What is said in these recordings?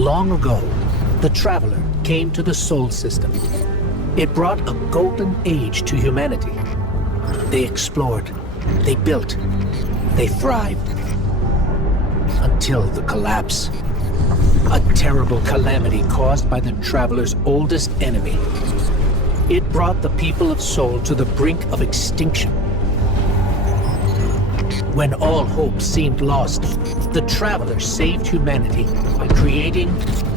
Long ago, the Traveler came to the Sol system. It brought a golden age to humanity. They explored, they built, they thrived. Until the collapse. A terrible calamity caused by the Traveler's oldest enemy. It brought the people of Sol to the brink of extinction. When all hope seemed lost, the Traveler saved humanity by creating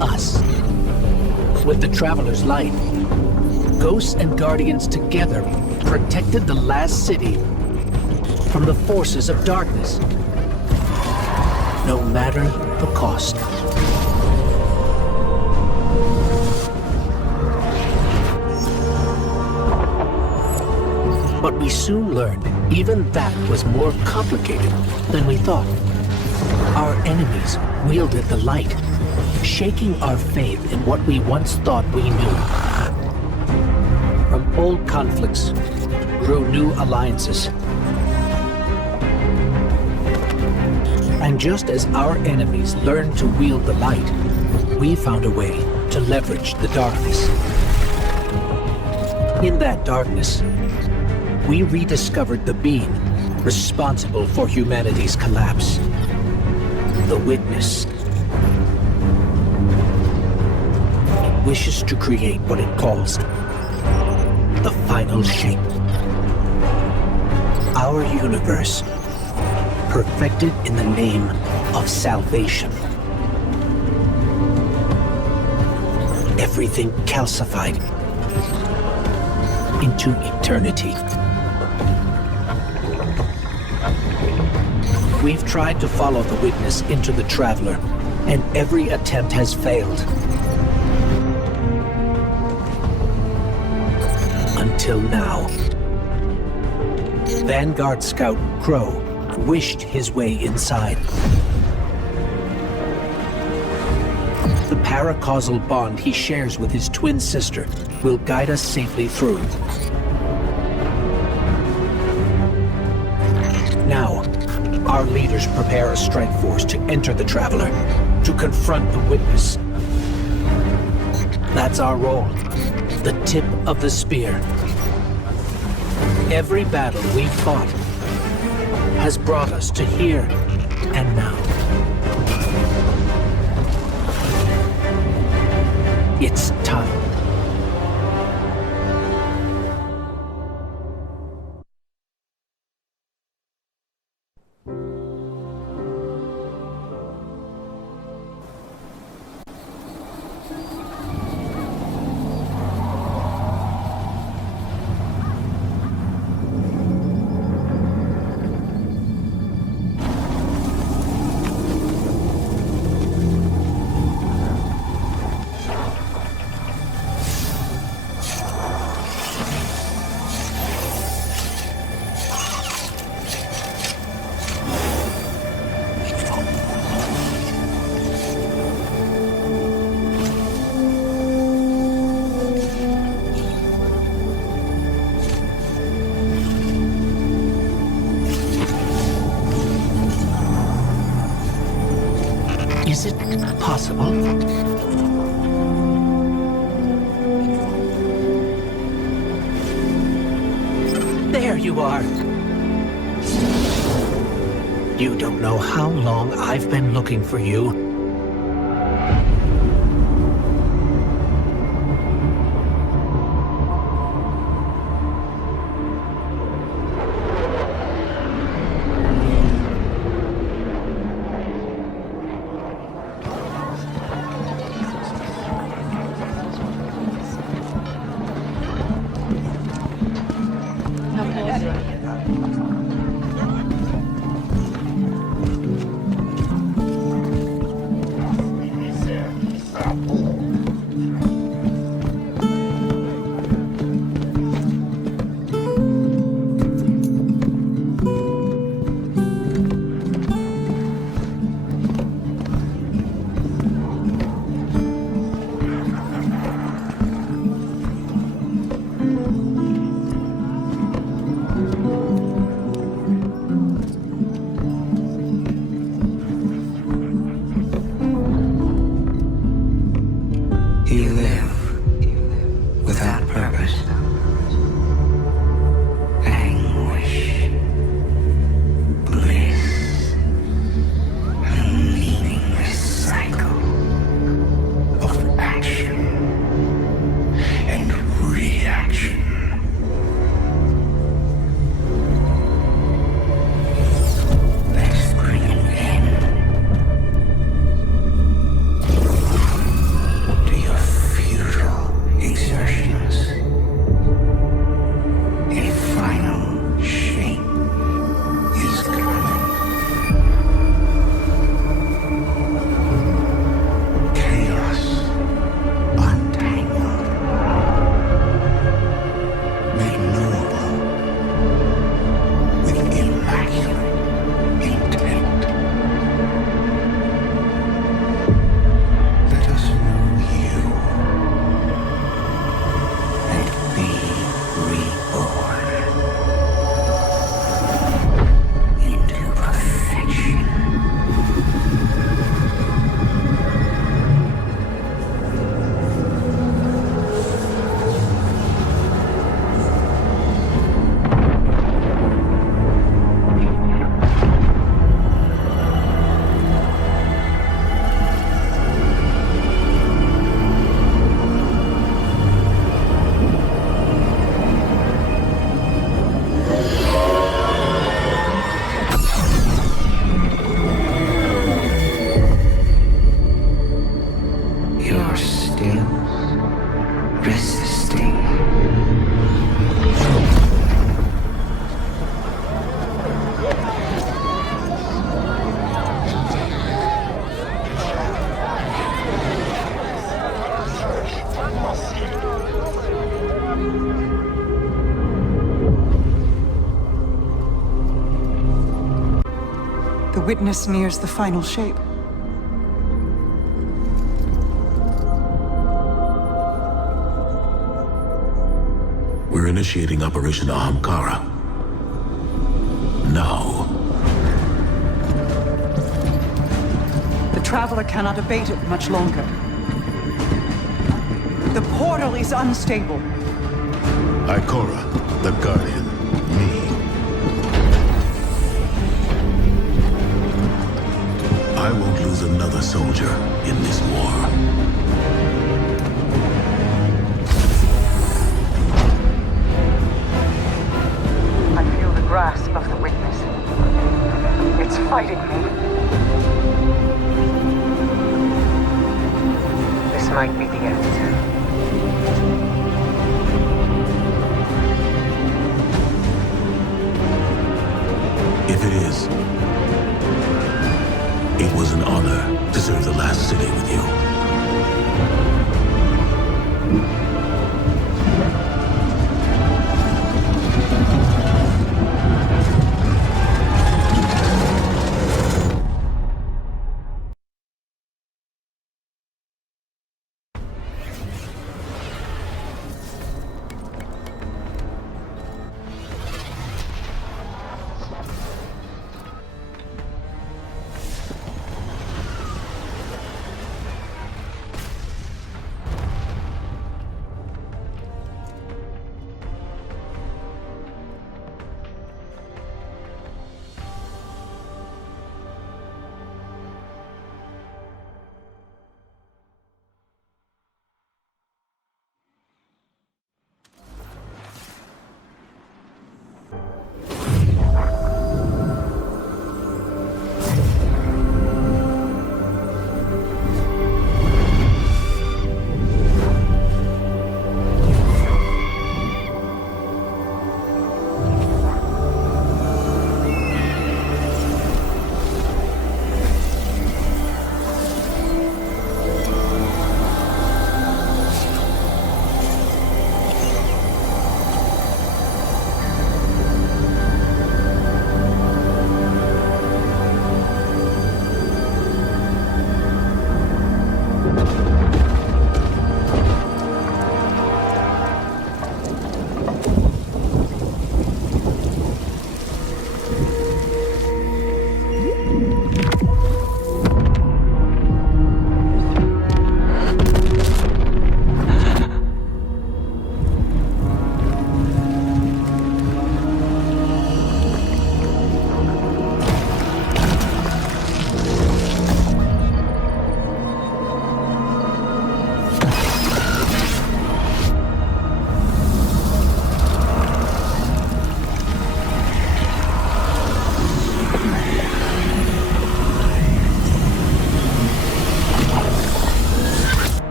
us. With the Traveler's light, Ghosts and Guardians together protected the last city from the forces of darkness, no matter the cost. But we soon learned even that was more complicated than we thought. Our enemies wielded the light, shaking our faith in what we once thought we knew. From old conflicts grew new alliances. And just as our enemies learned to wield the light, we found a way to leverage the darkness. In that darkness, we rediscovered the being responsible for humanity's collapse. The Witness. It wishes to create what it calls the final shape. Our universe, perfected in the name of salvation. Everything calcified into eternity. We've tried to follow the Witness into the Traveler, and every attempt has failed. Until now. Vanguard Scout Crow wished his way inside. The paracausal bond he shares with his twin sister will guide us safely through. Now, our leaders prepare a strike force to enter the Traveler, to confront the Witness. That's our role, the tip of the spear. Every battle we've fought has brought us to here and now. It's time. Is it possible? There you are. You don't know how long I've been looking for you. The witness nears the final shape. We're initiating Operation Ahamkara. Now. The Traveler cannot abate it much longer. The portal is unstable. Ikora, the Guardian, me. I won't lose another soldier in this war. I feel the grasp of the witness. It's fighting me. This might be the end. If it is, it was an honor to serve the last city with you.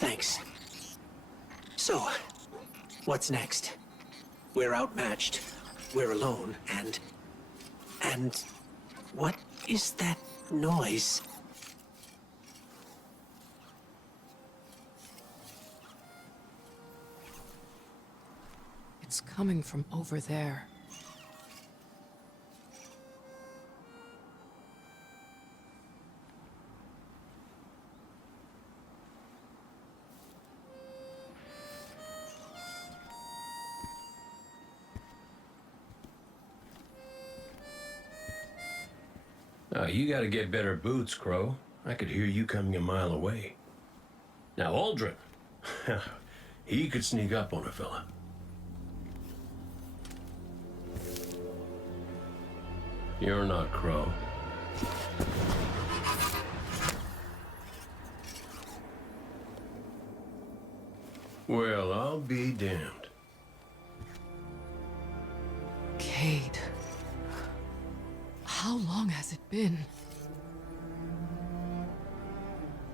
Thanks. So, what's next? We're outmatched. We're alone, and... what is that noise? It's coming from over there. You gotta get better boots, Crow. I could hear you coming a mile away. Now, Aldrin, he could sneak up on a fella. You're not Crow. Well, I'll be damned. Cade. How long has it been?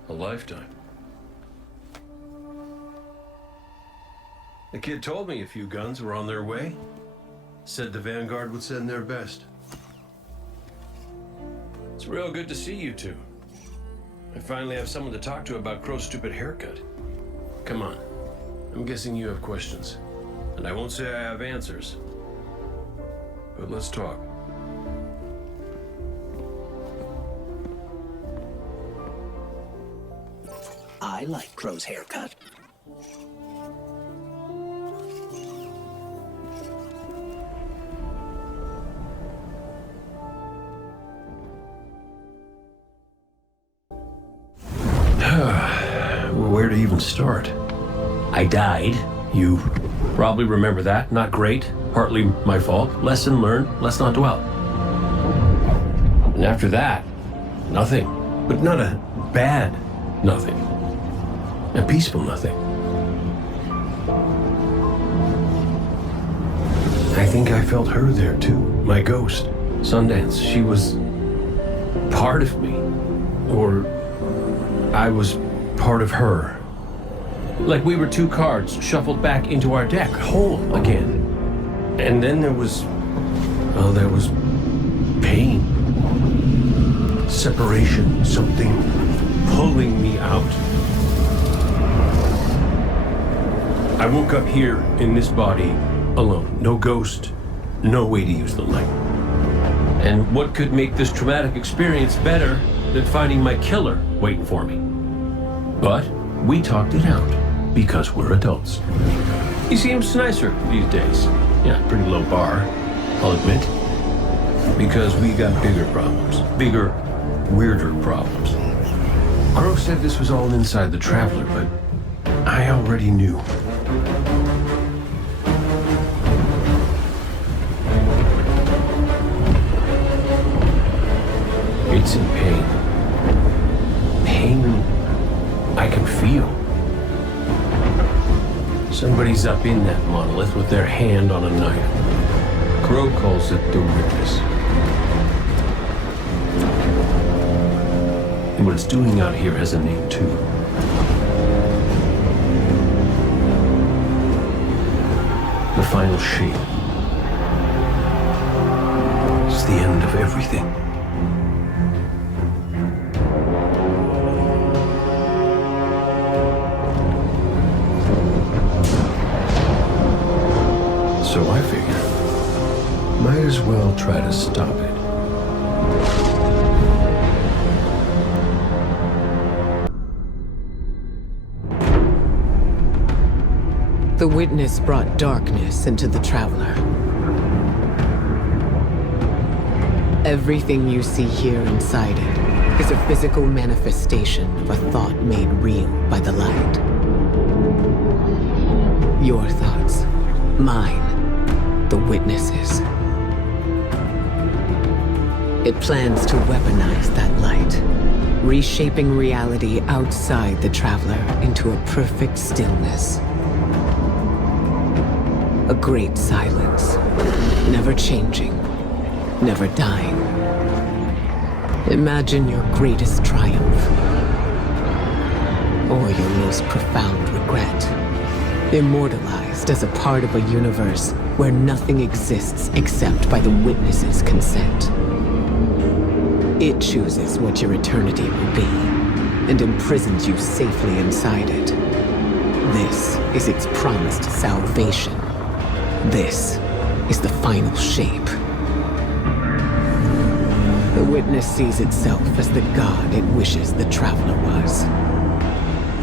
A lifetime. The kid told me a few guns were on their way. Said the Vanguard would send their best. It's real good to see you two. I finally have someone to talk to about Crow's stupid haircut. Come on. I'm guessing you have questions. And I won't say I have answers. But let's talk. I like Crow's haircut. Where to even start? I died. You probably remember that. Not great. Partly my fault. Lesson learned. Let's not dwell. And after that, nothing. But not a bad nothing. A peaceful nothing. I think I felt her there too. My ghost. Sundance. She was part of me. Or I was part of her. Like we were two cards shuffled back into our deck, whole again. And then there was pain. Separation, something pulling me out. I woke up here in this body alone. No ghost, no way to use the light. And what could make this traumatic experience better than finding my killer waiting for me? But we talked it out because we're adults. He seems nicer these days. Yeah, pretty low bar, I'll admit. Because we got bigger problems. Bigger, weirder problems. Crow said this was all inside the Traveler, but I already knew. It's in pain. Pain I can feel. Somebody's up in that monolith with their hand on a knife. Crow calls it the Witness. And what it's doing out here has a name too. The final shape. It's the end of everything. So I figure, might as well try to stop it. The Witness brought darkness into the Traveler. Everything you see here inside it is a physical manifestation of a thought made real by the light. Your thoughts, mine, the Witness's. It plans to weaponize that light, reshaping reality outside the Traveler into a perfect stillness. A great silence, never changing, never dying. Imagine your greatest triumph, or your most profound regret, immortalized as a part of a universe where nothing exists except by the Witness's consent. It chooses what your eternity will be, and imprisons you safely inside it. This is its promised salvation. This is the final shape. The Witness sees itself as the god it wishes the Traveler was.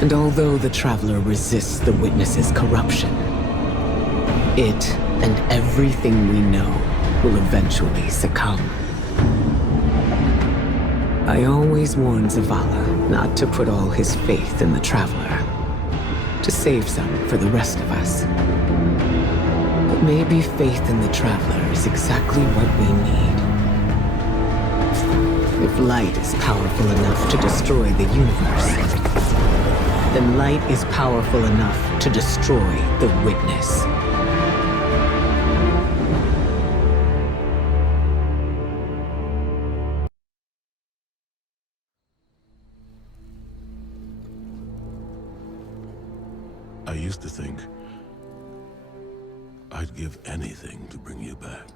And although the Traveler resists the Witness's corruption, it and everything we know will eventually succumb. I always warn Zavala not to put all his faith in the Traveler. To save some for the rest of us. But maybe faith in the Traveler is exactly what we need. If light is powerful enough to destroy the universe, then light is powerful enough to destroy the Witness. I used to think I'd give anything to bring you back.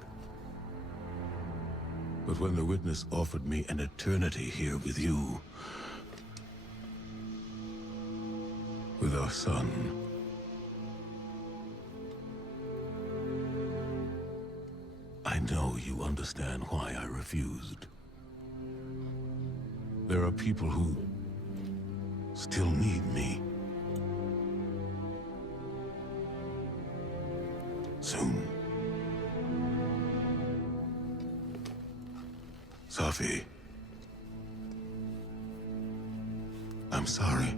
But when the Witness offered me an eternity here with you, with our son, I know you understand why I refused. There are people who still need me. Soon. Safi. I'm sorry.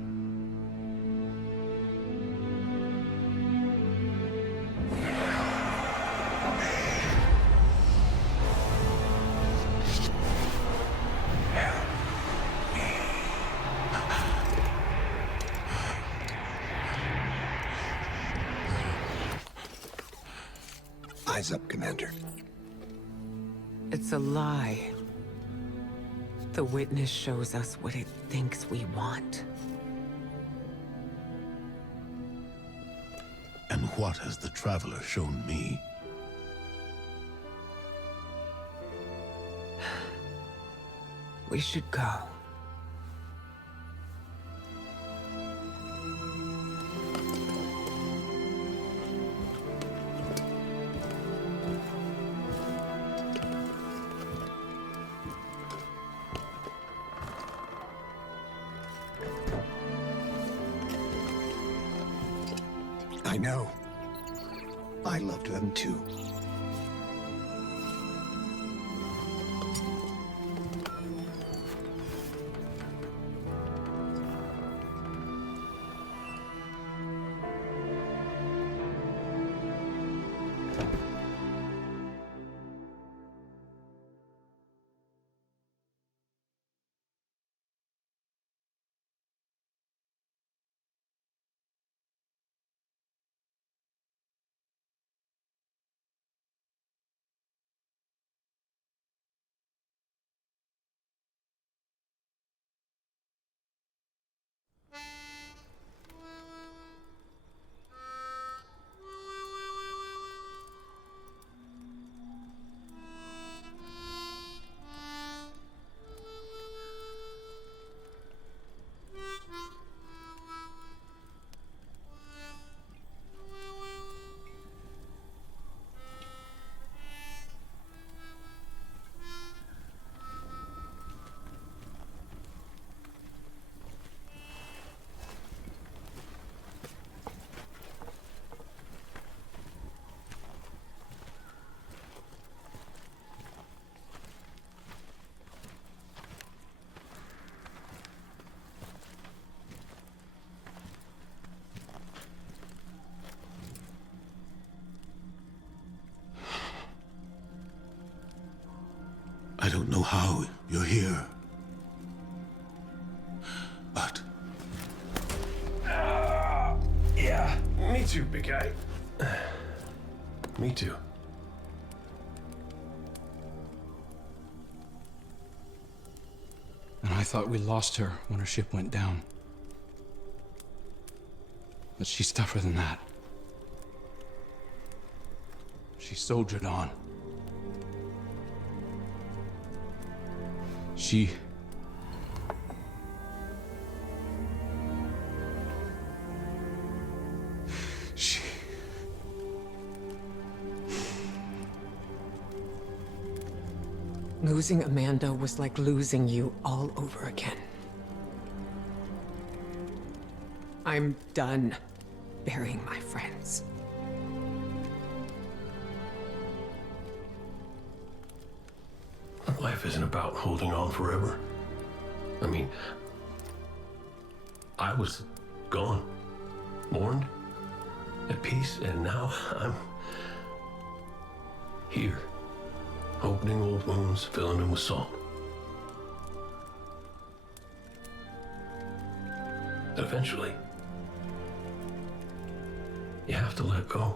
Eyes up, Commander. It's a lie. The Witness shows us what it thinks we want. And what has the Traveler shown me? We should go. I know. I loved them too. I don't know how you're here. But Yeah, me too, big guy. Me too. And I thought we lost her when her ship went down. But she's tougher than that. She soldiered on. She... Losing Amanda was like losing you all over again. I'm done burying my friends. Life isn't about holding on forever. I mean, I was gone, mourned, at peace, and now I'm here, opening old wounds, filling them with salt. Eventually, you have to let go.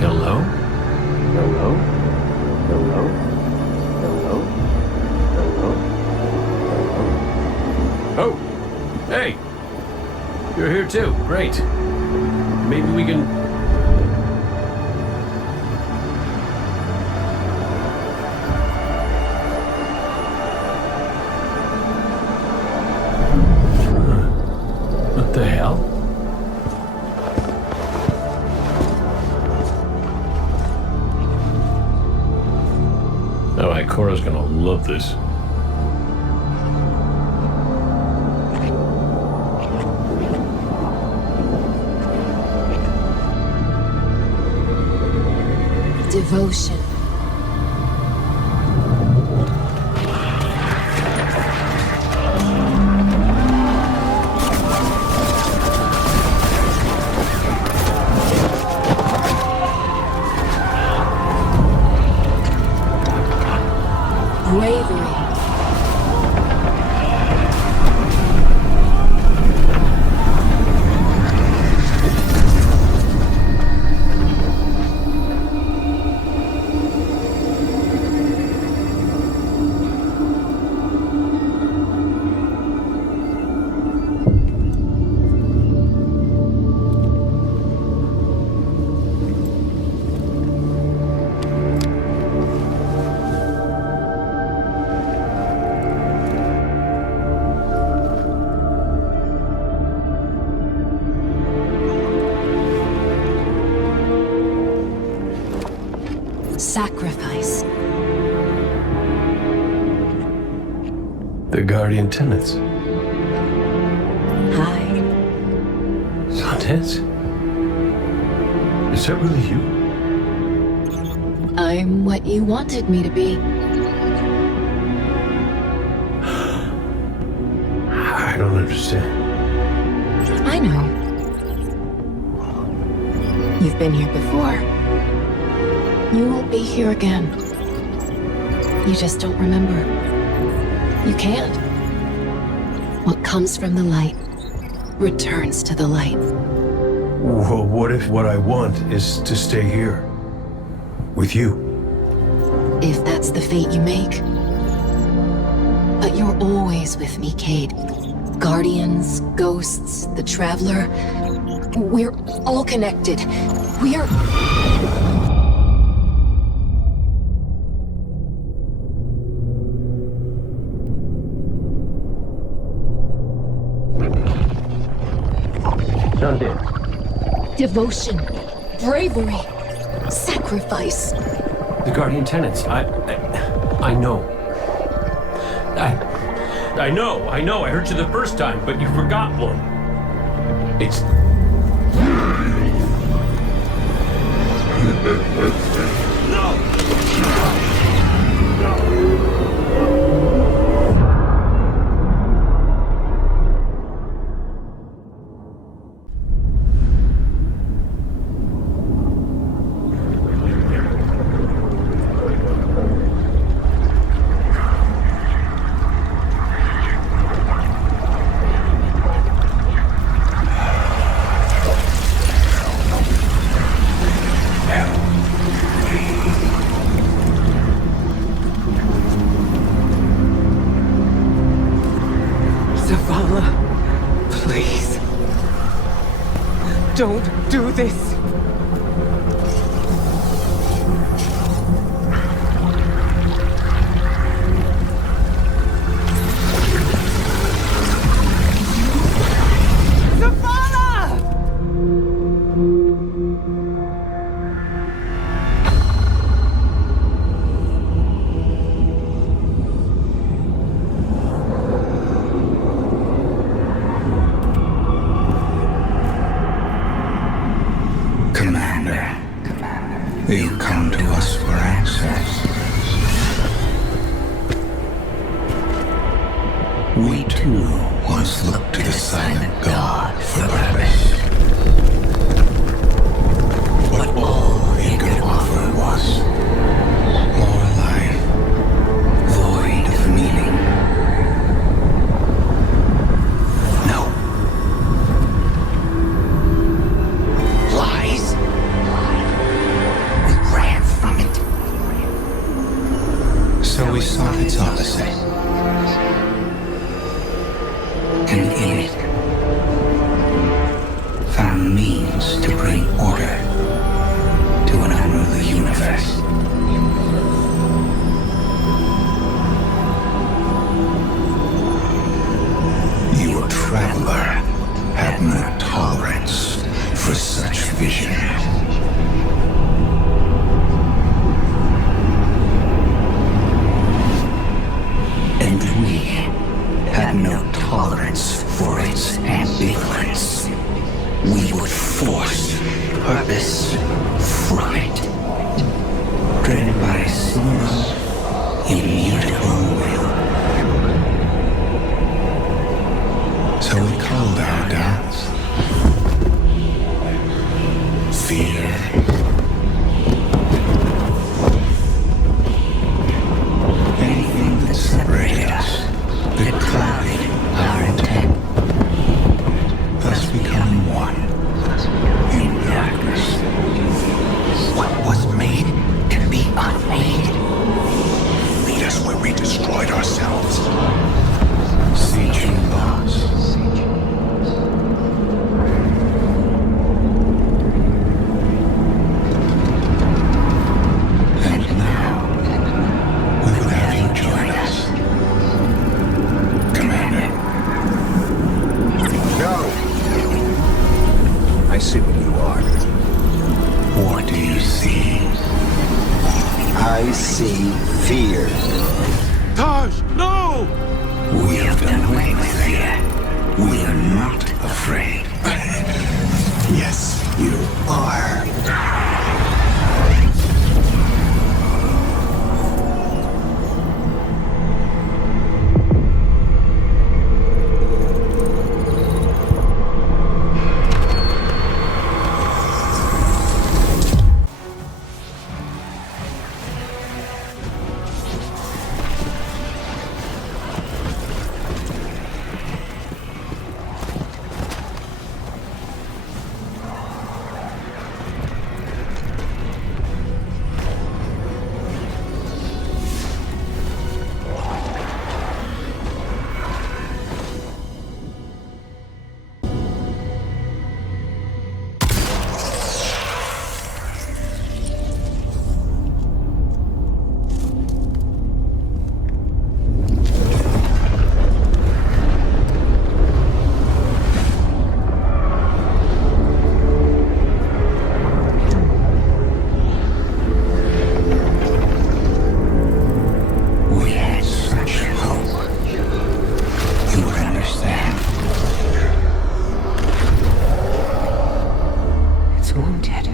Hello? Hello? Hello? Hello? Hello? Hello? Oh! Hey! You're here too. Great. Maybe we can... What the hell? Alright, Cora's gonna love this. Devotion. Bravery. Sacrifice. The Guardian Tenants. Hi. Sundance? Is that really you? I'm what you wanted me to be. I don't understand. I know. You've been here before. You will be here again. You just don't remember. You can't. What comes from the light returns to the light. Well, what if what I want is to stay here? With you? If that's the fate you make. But you're always with me, Cade. Guardians, ghosts, the Traveler. We're all connected. We're... Devotion, bravery, sacrifice. The Guardian Tenants. I know. I know. I heard you the first time, but you forgot one. It's... No! Don't do this! You come to us for access. We too once looked to the silent God for purpose. But all he could offer was more life, void of meaning. No. Lies. We ran from it. So we sought its opposite. And in it, found means to bring order to an unruly universe. Your traveler had no tolerance for such vision. And we had no tolerance for its ambivalence. We would force purpose from it, driven by a single, immutable will. So we called our doubts fear. Anything that separated us, that clouded our intent, thus becoming one in darkness. What was made can be unmade. Lead us where we destroyed ourselves. Sieging thoughts. And now, we will have you join us. Commander. No! I see what you are. What do you see? I see fear. Taj, no! We have done away with fear. We are not afraid. Yes, you are. We had such hope. You would understand. It's wounded.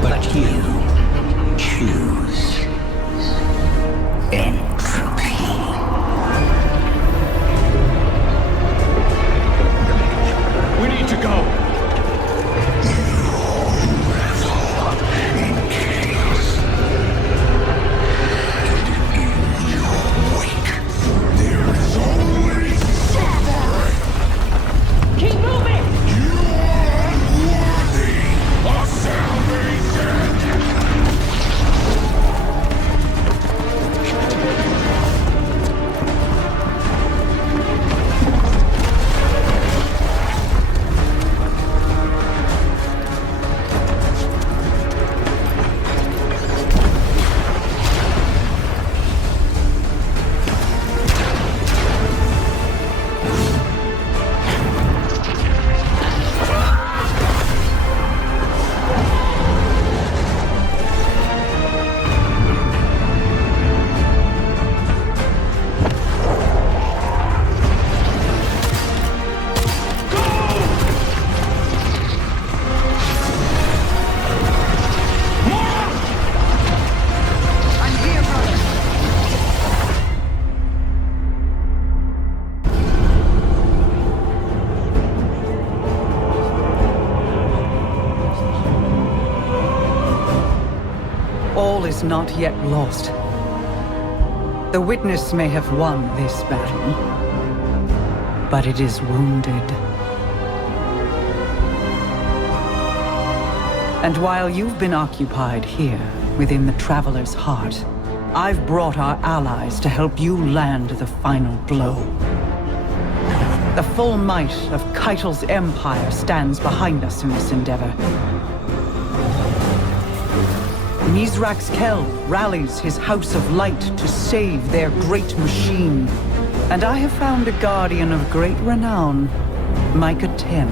But you choose entropy. We need to go! All is not yet lost. The Witness may have won this battle, but it is wounded. And while you've been occupied here, within the Traveler's heart, I've brought our allies to help you land the final blow. The full might of Keitel's empire stands behind us in this endeavor. Mizrax Kel rallies his House of Light to save their great machine. And I have found a guardian of great renown, Micah 10,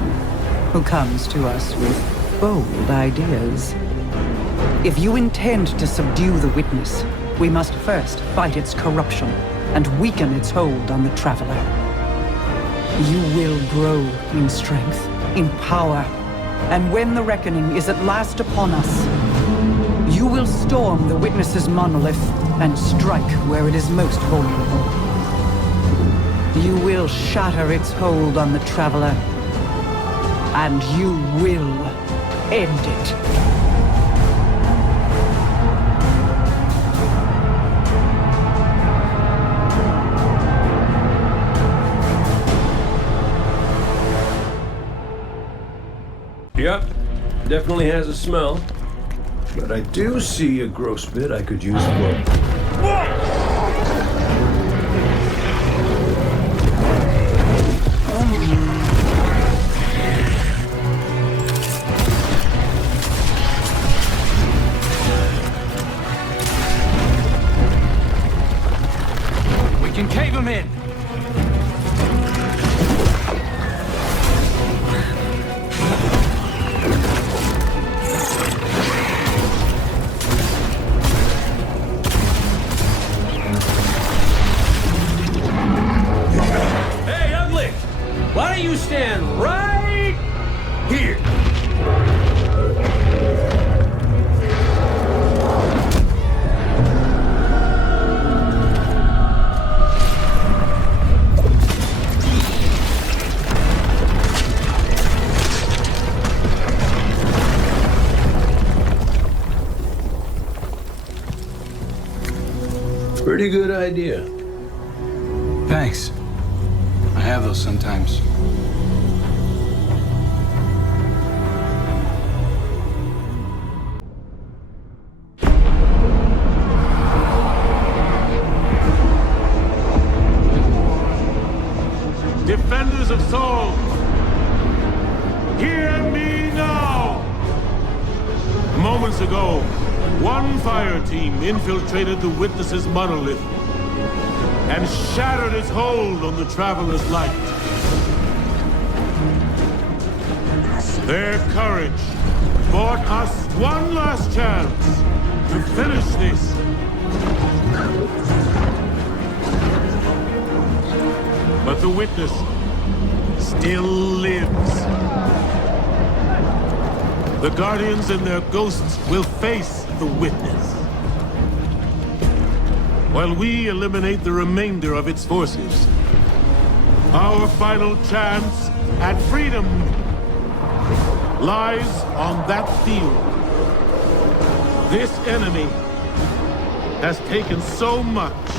who comes to us with bold ideas. If you intend to subdue the Witness, we must first fight its corruption and weaken its hold on the Traveler. You will grow in strength, in power, and when the reckoning is at last upon us, you will storm the Witness's monolith and strike where it is most vulnerable. You will shatter its hold on the Traveler, and you will end it. Yep, definitely has a smell. But I do see a gross bit I could use for. We can cave him in! Why don't you stand right here? Pretty good idea. Thanks. I have those sometimes. Defenders of Sol, hear me now! Moments ago, one fire team infiltrated the Witness's monolith and shattered its hold on the Traveler's light. Their courage bought us one last chance to finish this. But the Witness still lives. The Guardians and their ghosts will face the Witness, while we eliminate the remainder of its forces. Our final chance at freedom lies on that field. This enemy has taken so much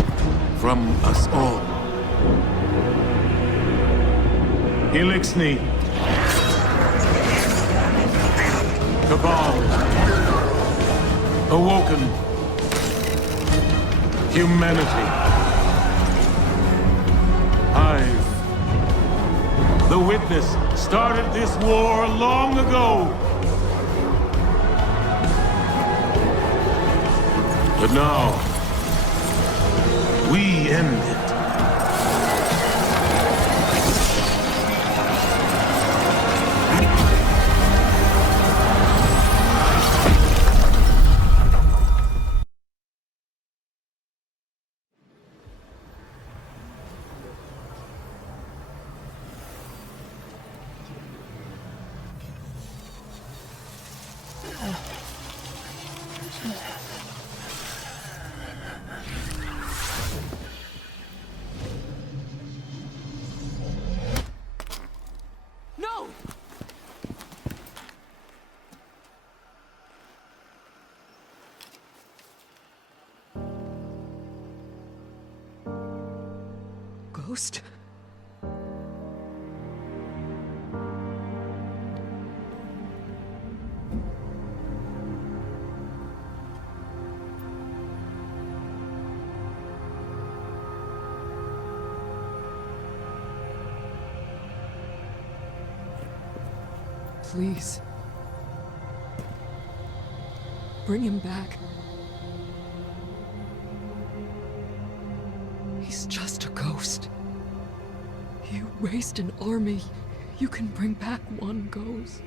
from us all. Elixni, Cabal, Awoken, humanity, Hive. The Witness started this war long ago. But now, we end it. ghost? Please. Bring him back. He's just a ghost. You raised an army. You can bring back one ghost.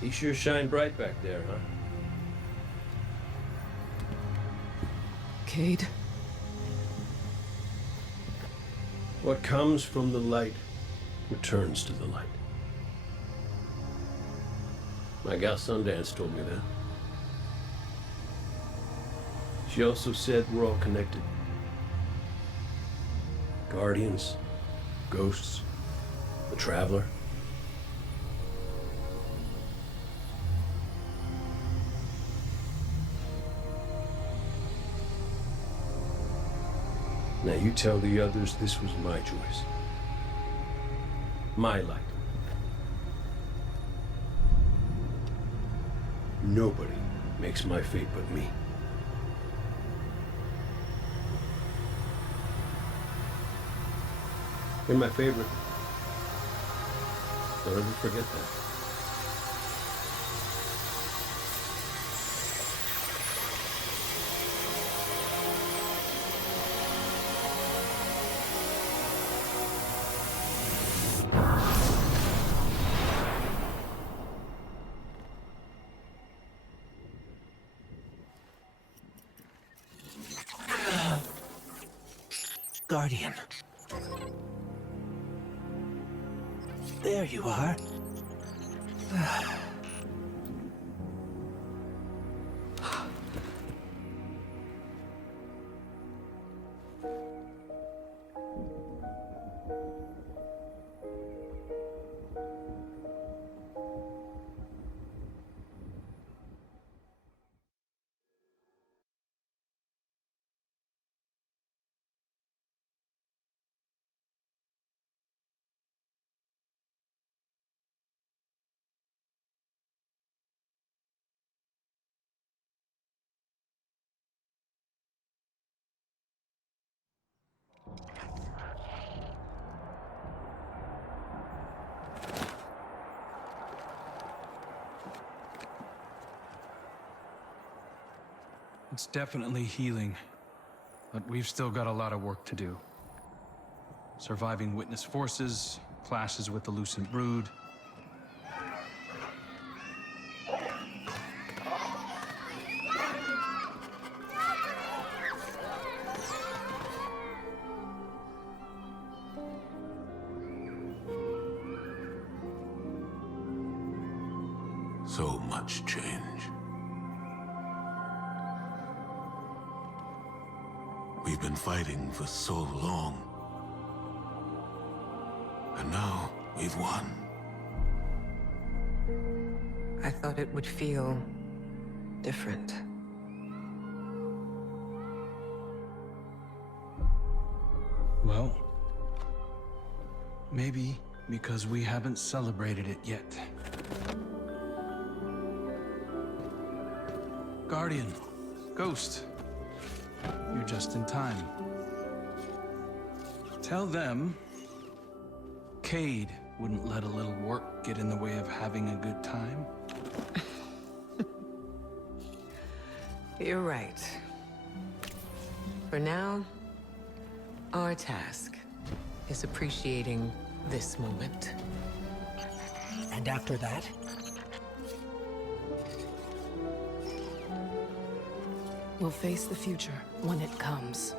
He sure shined bright back there, huh? Cayde. What comes from the light returns to the light. My gal Sundance told me that. She also said we're all connected. Guardians, ghosts, the Traveler. Now you tell the others this was my choice. My light. Nobody makes my fate but me. You're my favorite. Don't ever forget that. Guardian. There you are. It's definitely healing, but we've still got a lot of work to do. Surviving witness forces, clashes with the Lucent Brood. So much change. We've been fighting for so long. And now we've won. I thought it would feel different. Well, maybe because we haven't celebrated it yet. Guardian, Ghost, you're just in time. Tell them Cayde wouldn't let a little work get in the way of having a good time. You're right. For now, our task is appreciating this moment. And after that? We'll face the future when it comes.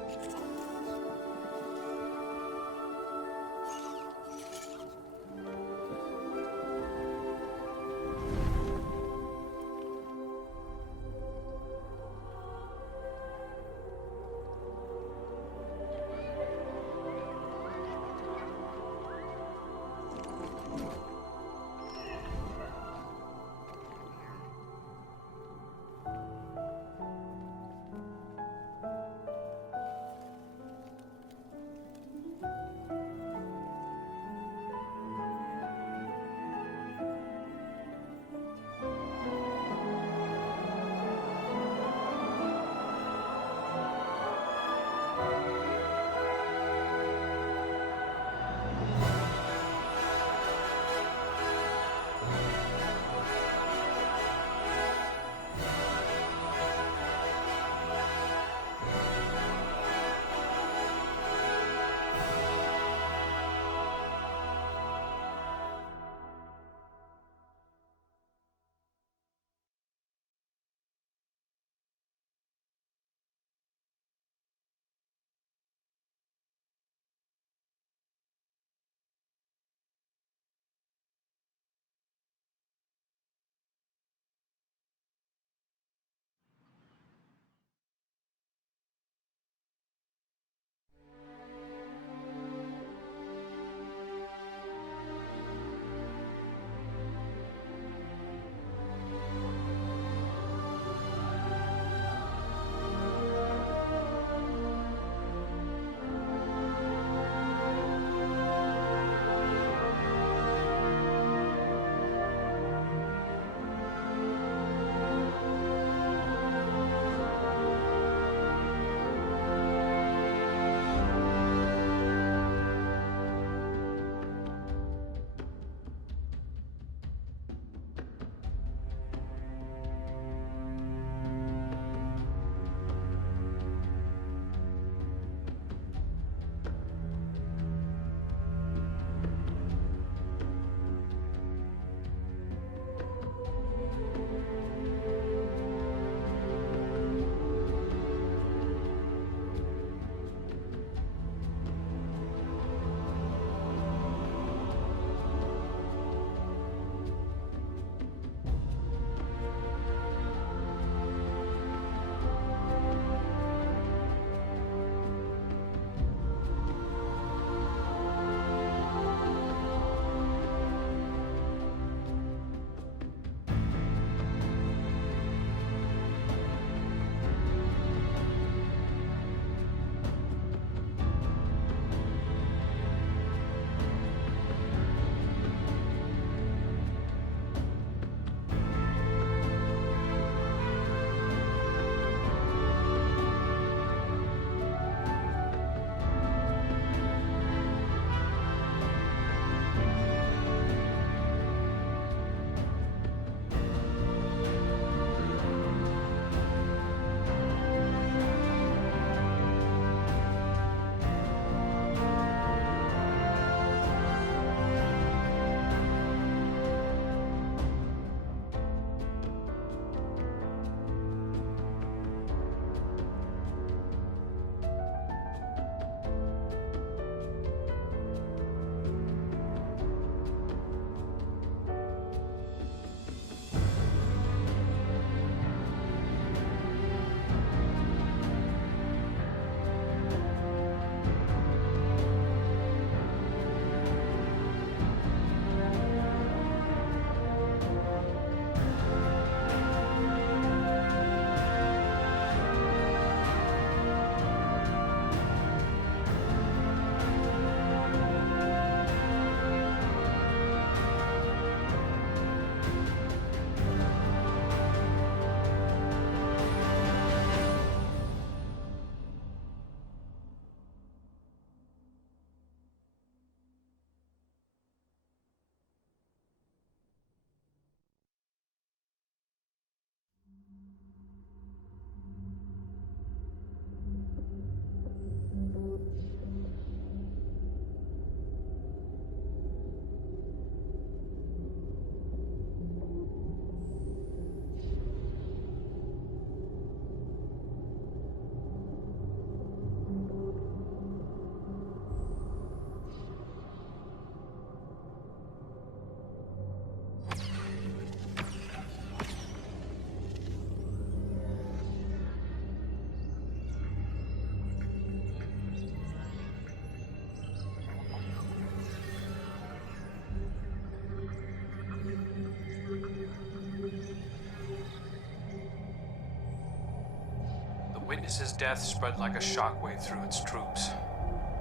Witness's death spread like a shockwave through its troops.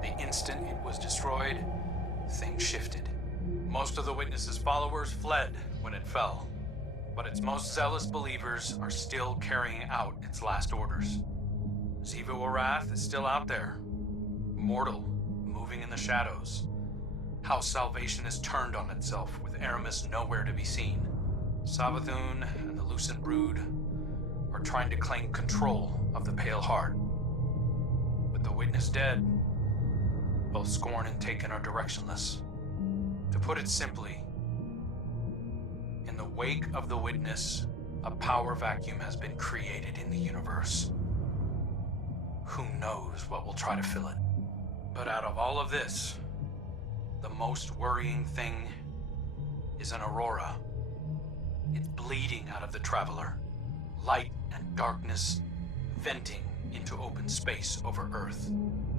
The instant it was destroyed, things shifted. Most of the Witness's followers fled when it fell, but its most zealous believers are still carrying out its last orders. Xivu Arath is still out there, mortal, moving in the shadows. House Salvation has turned on itself, with Aramis nowhere to be seen. Savathun and the Lucent Brood are trying to claim control of the Pale Heart. With the Witness dead, both Scorn and Taken are directionless. To put it simply, in the wake of the Witness, a power vacuum has been created in the universe. Who knows what will try to fill it? But out of all of this, the most worrying thing is an aurora. It's bleeding out of the Traveler. Light and darkness venting into open space over Earth.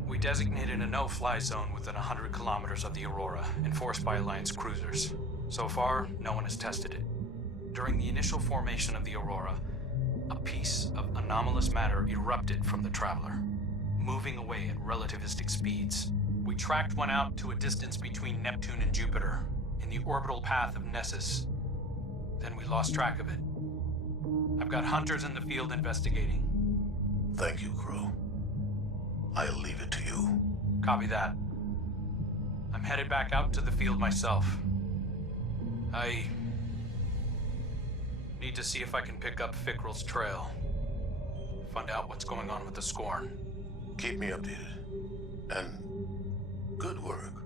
We designated a no-fly zone within 100 kilometers of the aurora, enforced by Alliance cruisers. So far, no one has tested it. During the initial formation of the aurora, a piece of anomalous matter erupted from the Traveler, moving away at relativistic speeds. We tracked one out to a distance between Neptune and Jupiter, in the orbital path of Nessus. Then we lost track of it. I've got hunters in the field investigating. Thank you, Crow. I'll leave it to you. Copy that. I'm headed back out to the field myself. I need to see if I can pick up Fikrul's trail. Find out what's going on with the Scorn. Keep me updated. And good work.